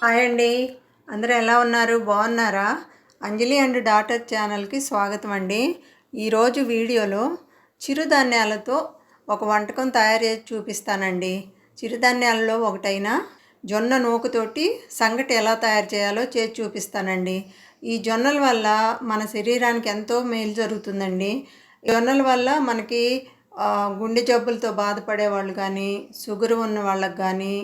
Hi అండి. అందరూ ఎలా ఉన్నారు? బాగున్నారా? అంజలి అండ్ డాటర్ ఛానల్కి స్వాగతం అండి. ఈరోజు వీడియోలో చిరుధాన్యాలతో ఒక వంటకం తయారు చేసి చూపిస్తానండి. చిరుధాన్యాలలో ఒకటైన జొన్న నూకతోటి సంగటి ఎలా తయారు చేయాలో చేసి చూపిస్తానండి. ఈ జొన్నల వల్ల మన శరీరానికి ఎంతో మేలు జరుగుతుందండి. ఈ జొన్నల వల్ల మనకి గుండె జబ్బులతో బాధపడే వాళ్ళు కానీ షుగర్ ఉన్న వాళ్ళకి కానీ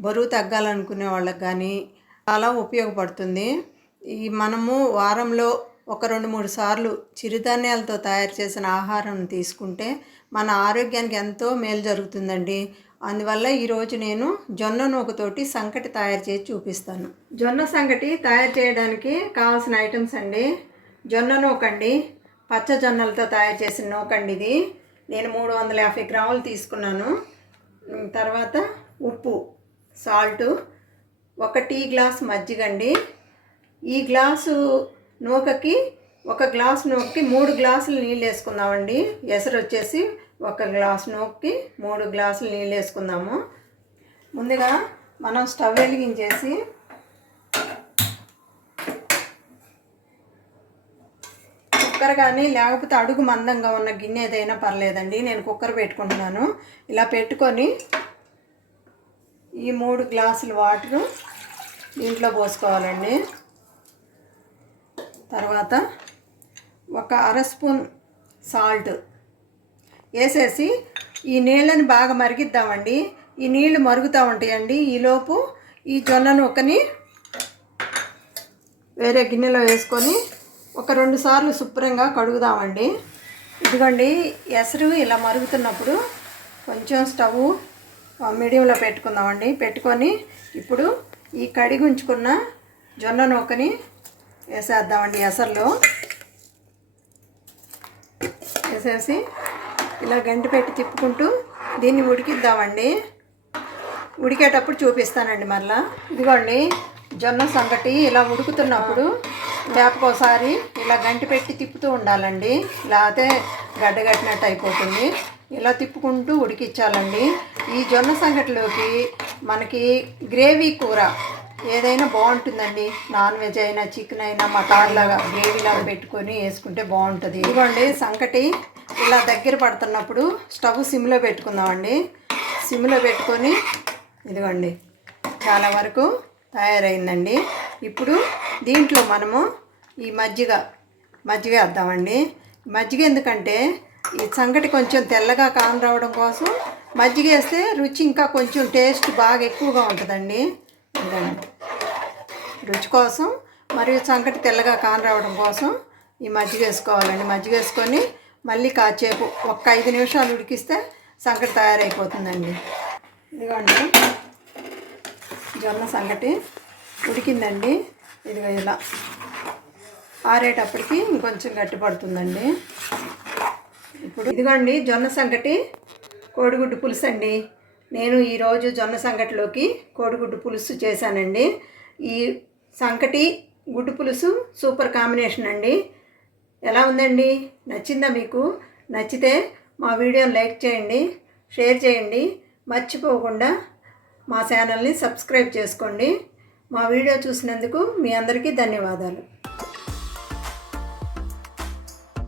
బరువు తగ్గాలనుకునే వాళ్ళకి కానీ చాలా ఉపయోగపడుతుంది. ఈ మనము వారంలో ఒక రెండు మూడు సార్లు చిరుధాన్యాలతో తయారు చేసిన ఆహారం తీసుకుంటే మన ఆరోగ్యానికి ఎంతో మేలు జరుగుతుందండి. అందువల్ల ఈరోజు నేను జొన్న నూకతోటి సంకటి తయారు చేసి చూపిస్తాను. జొన్న సంకటి తయారు చేయడానికి కావాల్సిన ఐటమ్స్ అండి. జొన్న నూకండి పచ్చ జొన్నలతో తయారు చేసిన నూకండి ఇది. నేను మూడు వందల యాభై గ్రాములు తీసుకున్నాను. తర్వాత ఉప్పు. సాల్టు ఒక టీ గ్లాస్ మజ్జిగండి. ఈ గ్లాసు నూకకి ఒక గ్లాస్ నూకకి మూడు గ్లాసులు నీళ్ళు వేసుకుందామండి. ఎసరు వచ్చేసి ఒక గ్లాస్ నూకకి మూడు గ్లాసులు నీళ్ళు వేసుకుందాము. ముందుగా మనం స్టవ్ వెలిగించేసి కుక్కర్ కానీ లేకపోతే అడుగు మందంగా ఉన్న గిన్నె ఏదైనా పర్లేదండి. నేను కుక్కర్ పెట్టుకుంటున్నాను. ఇలా పెట్టుకొని ఈ మూడు గ్లాసులు వాటరు దీంట్లో పోసుకోవాలండి. తర్వాత ఒక అర స్పూన్ సాల్ట్ వేసేసి ఈ నీళ్ళని బాగా మరిగిద్దామండి. ఈ నీళ్ళు మరుగుతూ ఉంటాయండి. ఈలోపు ఈ జొన్న నూకని వేరే గిన్నెలో వేసుకొని ఒక రెండు సార్లు శుభ్రంగా కడుగుదామండి. ఇదిగోండి ఎసరు ఇలా మరుగుతున్నప్పుడు కొంచెం స్టవ్ మీడియంలో పెట్టుకుందామండి. పెట్టుకొని ఇప్పుడు ఈ కడిగి ఉంచుకున్న జొన్న నూకని వేసేద్దామండి ఎసర్లో. వేసేసి ఇలా గంటి పెట్టి తిప్పుకుంటూ దీన్ని ఉడికిద్దామండి. ఉడికేటప్పుడు చూపిస్తానండి మరలా. ఇదిగోండి జొన్న సంగటి ఇలా ఉడుకుతున్నప్పుడు లేకపోసారి ఇలా గంటి పెట్టి తిప్పుతూ ఉండాలండి. లేకపోతే గడ్డగట్టినట్టు అయిపోతుంది. ఇలా తిప్పుకుంటూ ఉడికించాలండి. ఈ జొన్న సంగటిలోకి మనకి గ్రేవీ కూర ఏదైనా బాగుంటుందండి. నాన్ వెజ్ అయినా చికెన్ అయినా మటన్ లాగా గ్రేవీ లాగా పెట్టుకొని వేసుకుంటే బాగుంటుంది. ఇదిగోండి సంకటి ఇలా దగ్గర పడుతున్నప్పుడు స్టవ్ సిమ్లో పెట్టుకుందామండి. సిమ్లో పెట్టుకొని ఇదిగోండి చాలా వరకు తయారైందండి. ఇప్పుడు దీంట్లో మనము ఈ మజ్జిగ మజ్జిగ వేద్దామండి. మజ్జిగ ఎందుకంటే ఈ సంగటి కొంచెం తెల్లగా కాన్ రావడం కోసం మజ్జిగ వేస్తే రుచి ఇంకా కొంచెం టేస్ట్ బాగా ఎక్కువగా ఉంటుందండి. రుచి కోసం మరియు సంకటి తెల్లగా కాన్ రావడం కోసం ఈ మజ్జిగ వేసుకోవాలండి. మజ్జిగ వేసుకొని మళ్ళీ కాసేపు ఒక్క ఐదు నిమిషాలు ఉడికిస్తే సంకటి తయారైపోతుందండి. ఇదిగోండి. జొన్న సంగటి ఉడికిందండి. ఇదిగో ఇలా ఆరేటప్పటికి ఇంకొంచెం గట్టి పడుతుందండి. ఇప్పుడు ఇదిగోండి జొన్న సంగటి కోడిగుడ్డు పులుసు అండి. నేను ఈరోజు జొన్న సంగటిలోకి కోడిగుడ్డు పులుసు చేశానండి. ఈ సంకటి గుడ్డు పులుసు సూపర్ కాంబినేషన్ అండి. ఎలా ఉందండి? నచ్చిందా మీకు? నచ్చితే మా వీడియోని లైక్ చేయండి షేర్ చేయండి. మర్చిపోకుండా మా ఛానల్ని సబ్స్క్రైబ్ చేసుకోండి. మా వీడియో చూసినందుకు మీ అందరికీ ధన్యవాదాలు.